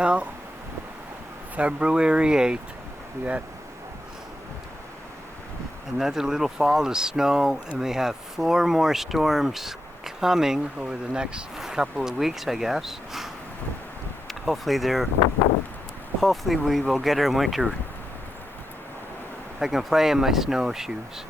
Well, February 8th, we got another little fall of snow, and we have 4 more storms coming over the next couple of weeks, I guess. Hopefully we will get our winter. I can play in my snowshoes.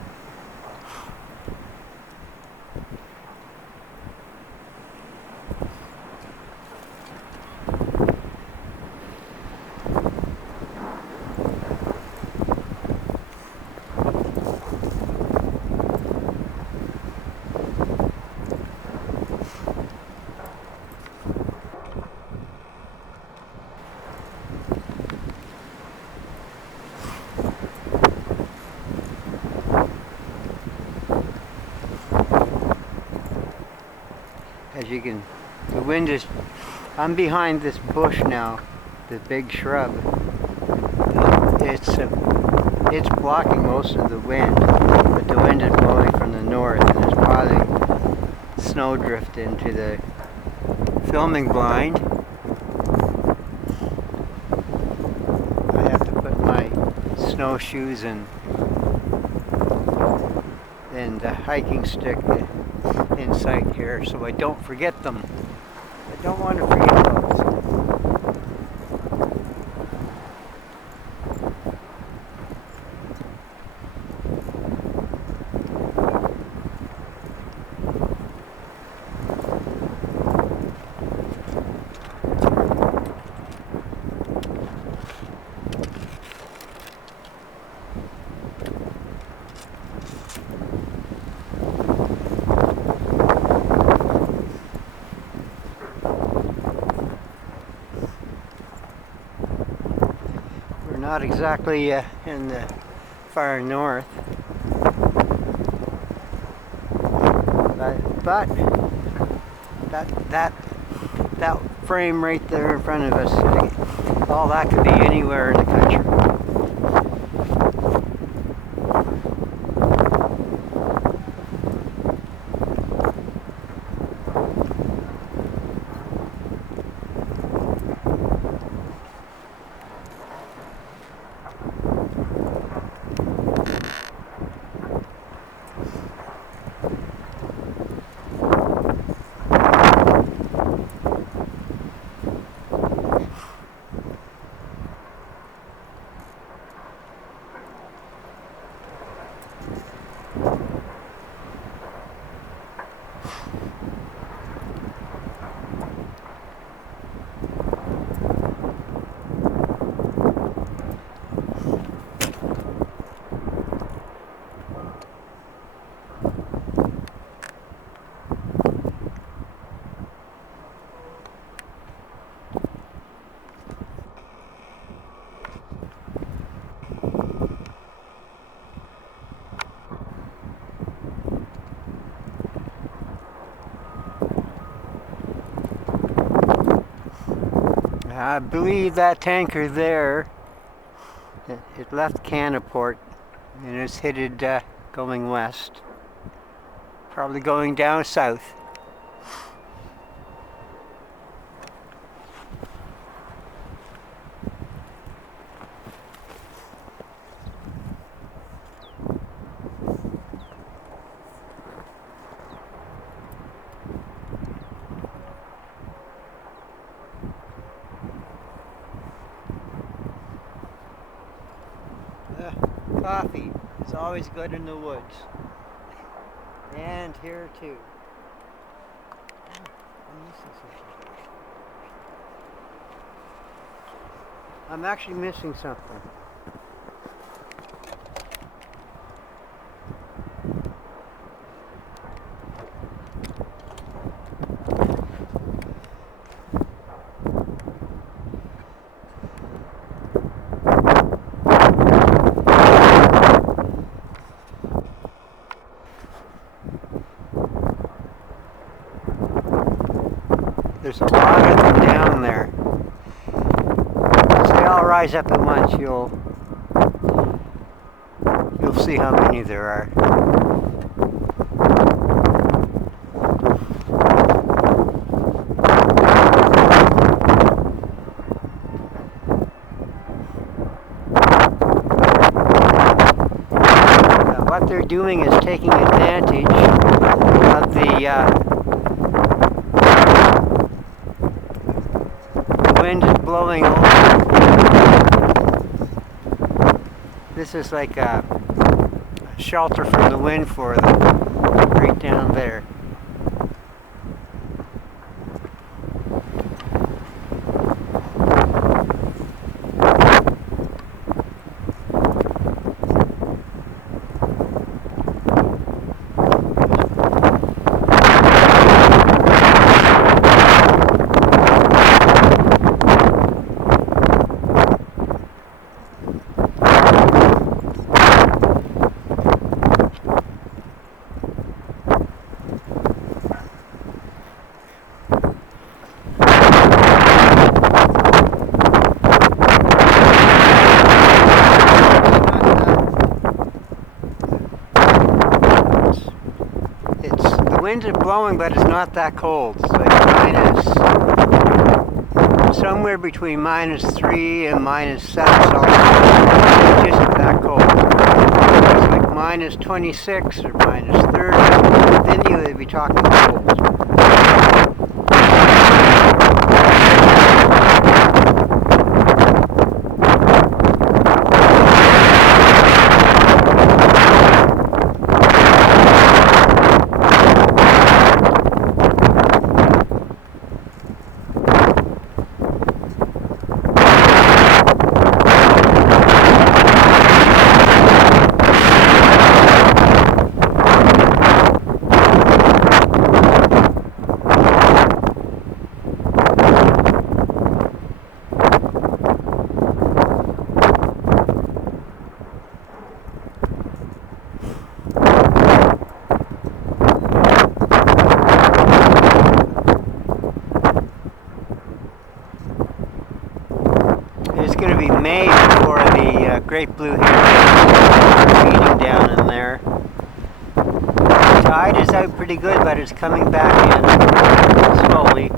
As you can, the wind is, I'm behind this bush now, the big shrub. It's blocking most of the wind, but the wind is blowing from the north and it's causing snowdrift into the filming blind. I have to put my snowshoes and the hiking stick in sight here so I don't forget them. I don't want to forget those. Not exactly in the far north, but that frame right there in front of us, all that could be anywhere in the country. I believe that tanker there, it left Canaport and it's headed going west, probably going down south. Coffee is always good in the woods, and here too. I'm actually missing something. There's a lot of them down there. As they all rise up at once, you'll see how many there are. doing is taking advantage of the wind is blowing over. This is like a shelter from the wind for them, right down there. The wind is blowing, but it's not that cold. It's like somewhere between -3 and -7 Celsius. It isn't that cold. It's like -26 or -30. Then you would be talking cold. It's going to be May before the great blue heron is feeding down in there. The tide is out pretty good, but it's coming back in slowly.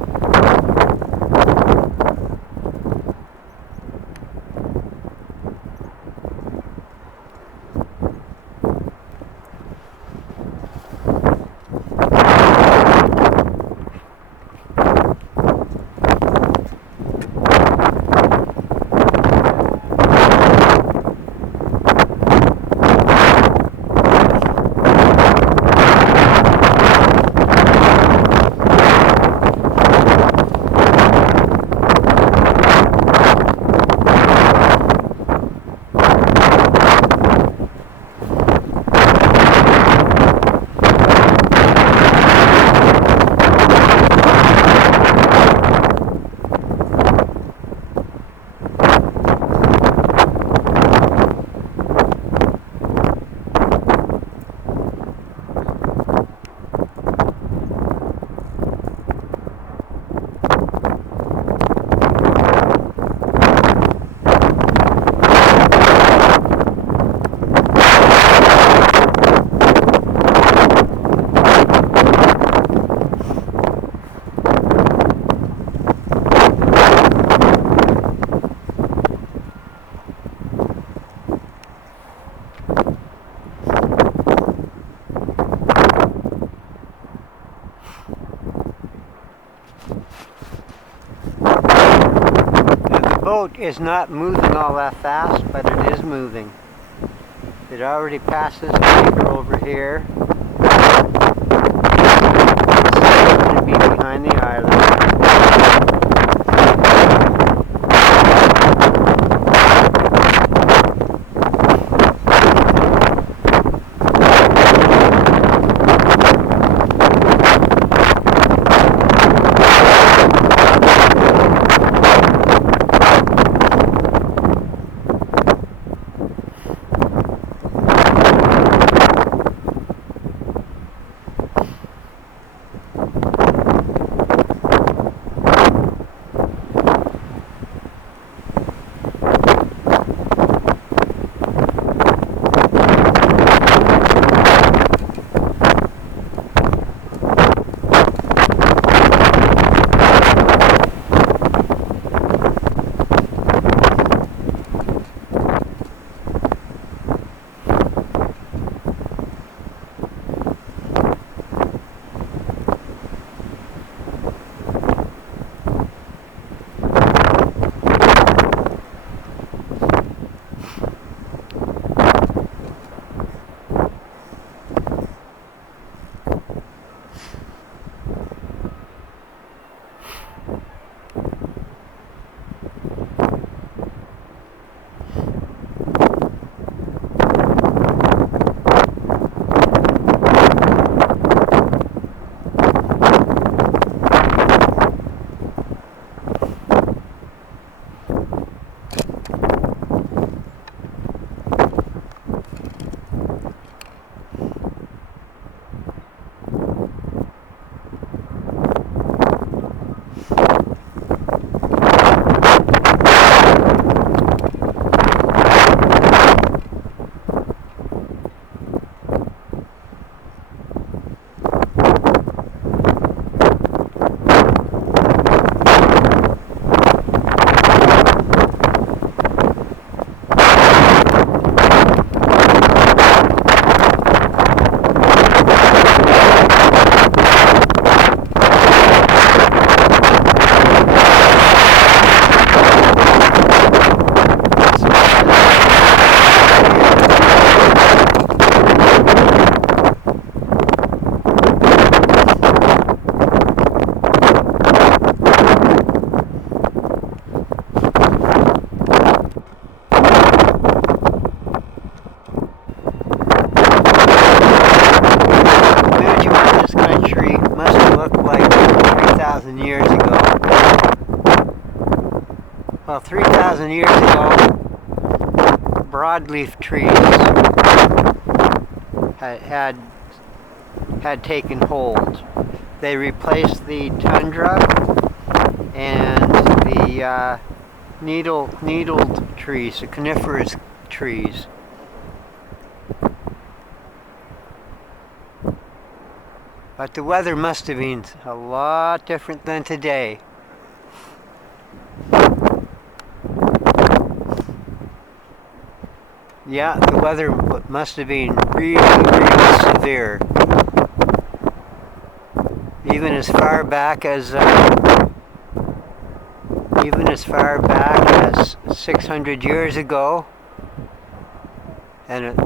The boat is not moving all that fast, but it is moving. It already passes the anchor over here. It's going to be behind the island. Well, 3,000 years ago, broadleaf trees had taken hold. They replaced the tundra and the needled trees, the coniferous trees. But the weather must have been a lot different than today. Yeah, the weather must have been really, really severe. Even as far back as 600 years ago, and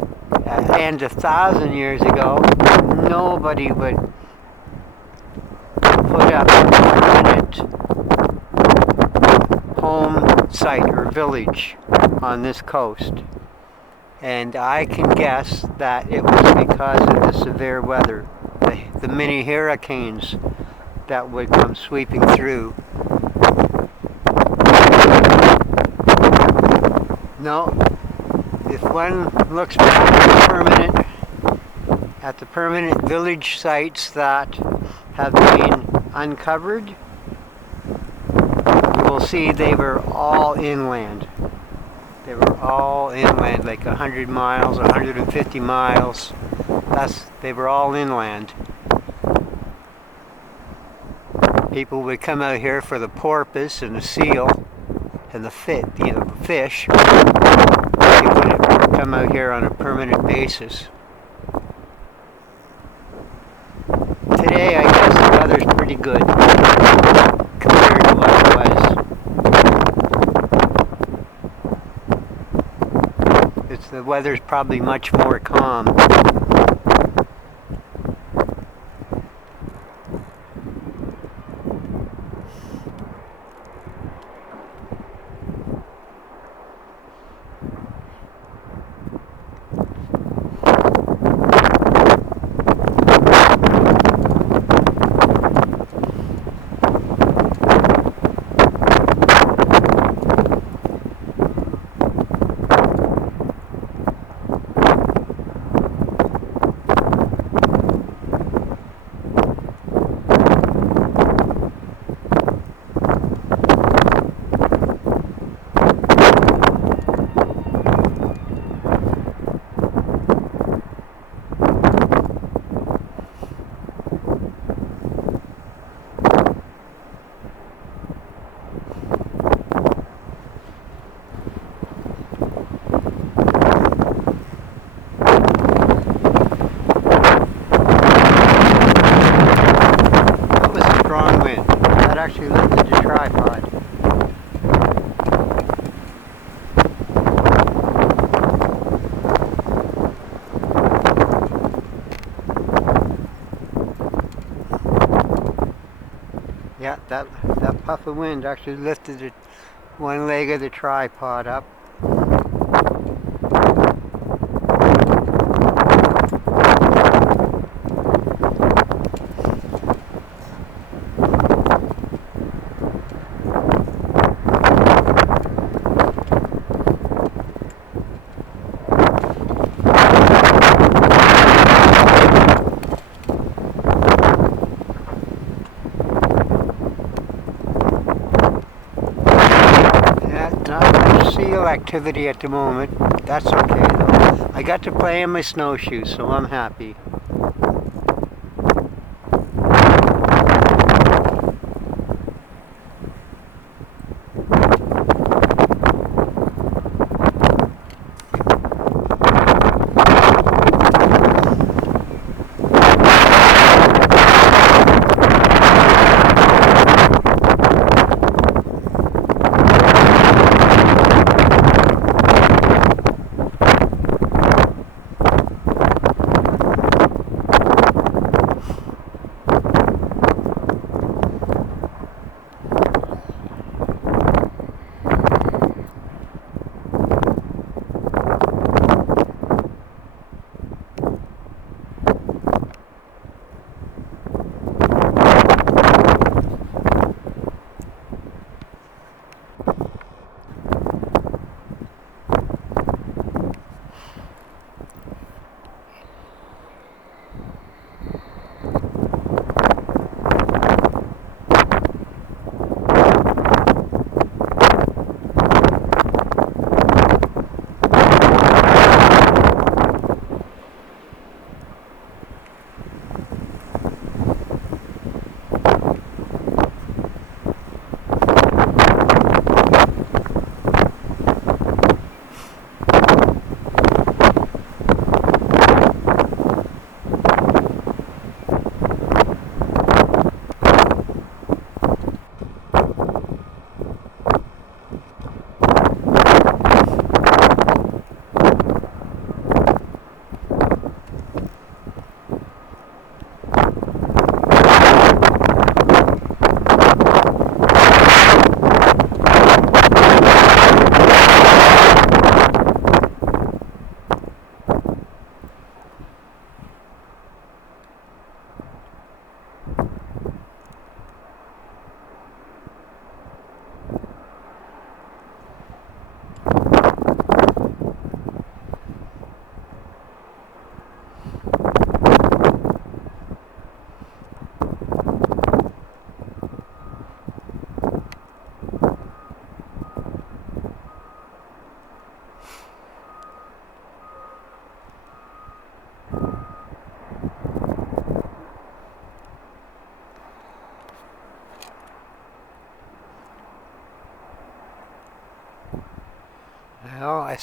1,000 years ago, nobody would put up a permanent home site or village on this coast. And I can guess that it was because of the severe weather, the many hurricanes that would come sweeping through. No, if one looks back at the permanent village sites that have been uncovered, you will see they were all inland. They were all inland, like 100 miles, 150 miles. They were all inland. People would come out here for the porpoise and the seal and the fish. They would come out here on a permanent basis. Today, I guess the weather's pretty good compared to what it was. The weather's probably much more calm. Actually lifted the tripod. Yeah, that puff of wind actually lifted one leg of the tripod up. Activity at the moment. That's okay though. I got to play in my snowshoes, so I'm happy.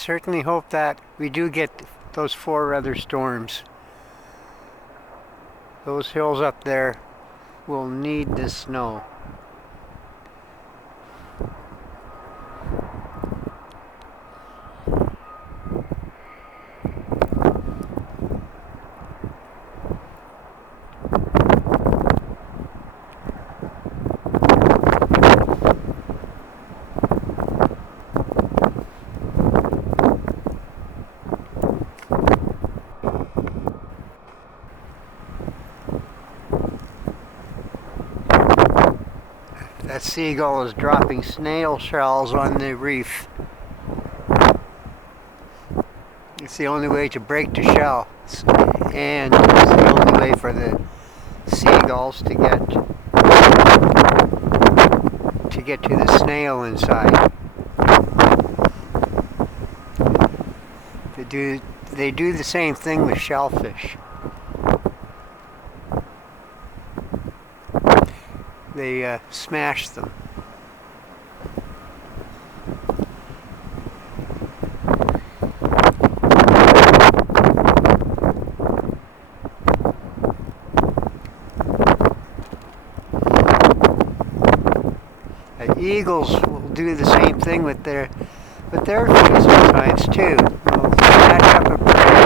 certainly hope that we do get those 4 other storms. Those hills up there will need the snow. That seagull is dropping snail shells on the reef. It's the only way to break the shell, and it's the only way for the seagulls to get to the snail inside. They do the same thing with shellfish. They smash them. Eagles will do the same thing with their food sometimes too. They'll snatch up a prey,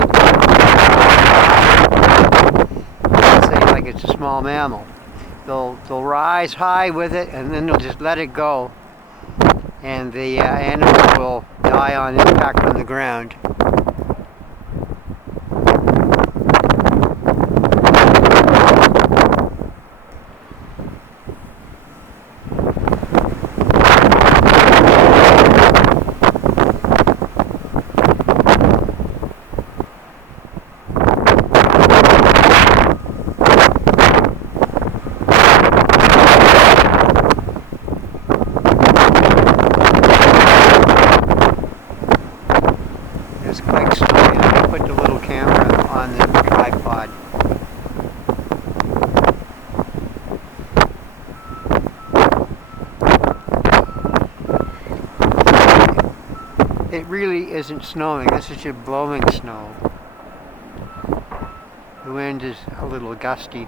say like it's a small mammal. They'll rise high with it, and then they'll just let it go, and the animal will die on impact on the ground. It's quite sturdy. I put the little camera on the tripod. It really isn't snowing. This is just blowing snow. The wind is a little gusty.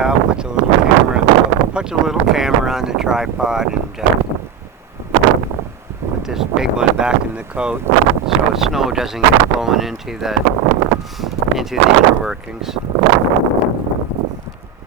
I'll put the little camera on the tripod and put this big one back in the coat so snow doesn't get blown into the inner workings.